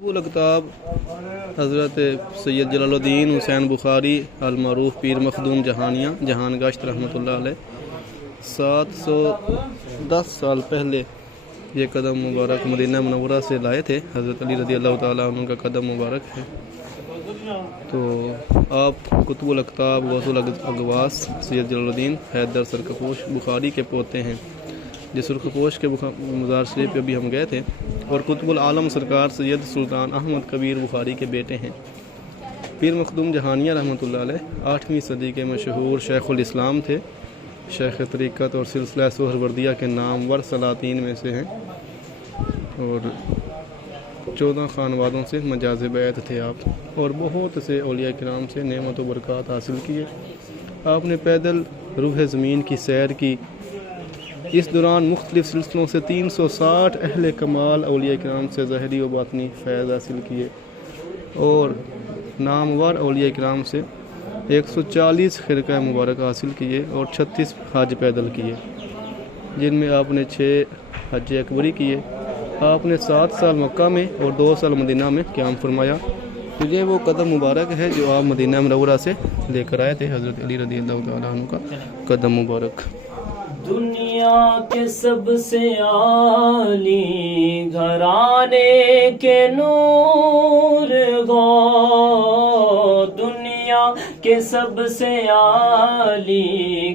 الکتاب حضرت سید جلال الدین حسین بخاری المعروف پیر مخدوم جہانیہ جہان گشت رحمۃ اللہ علیہ 710 سال پہلے یہ قدم مبارک مدینہ منورہ سے لائے تھے۔ حضرت علی رضی اللہ تعالیٰ عنہ کا قدم مبارک ہے۔ تو آپ کتب الاکتاب غوث الاغواث سید جلال الدین حیدر سرخپوش بخاری کے پوتے ہیں، جس سرخپوش کے مزار شریف پہ بھی ہم گئے تھے، اور قطب العالم سرکار سید سلطان احمد کبیر بخاری کے بیٹے ہیں۔ پیر مخدوم جہانیہ رحمۃ اللہ علیہ 8ویں صدی کے مشہور شیخ الاسلام تھے۔ شیخ طریقت اور سلسلہ سہروردیہ کے نامور سلاطین میں سے ہیں، اور 14 خانوادوں سے مجاز بیعت تھے آپ، اور بہت سے اولیاء کرام سے نعمت و برکات حاصل کیے۔ آپ نے پیدل روح زمین کی سیر کی۔ اس دوران مختلف سلسلوں سے 360 اہل کمال اولیاء کرام سے ظاہری و باطنی فیض حاصل کیے، اور نامور اولیاء کرام سے 140 خرقہ مبارک حاصل کیے، اور 36 حج پیدل کیے، جن میں آپ نے 6 حج اکبری کیے۔ آپ نے 7 سال مکہ میں اور 2 سال مدینہ میں قیام فرمایا۔ تو یہ وہ قدم مبارک ہے جو آپ مدینہ منورہ سے لے کر آئے تھے، حضرت علی رضی اللہ تعالیٰ عنہ کا قدم مبارک۔ دنیا کے سب سے عالی گھرانے کے نور ہو، دنیا کے سب سے عالی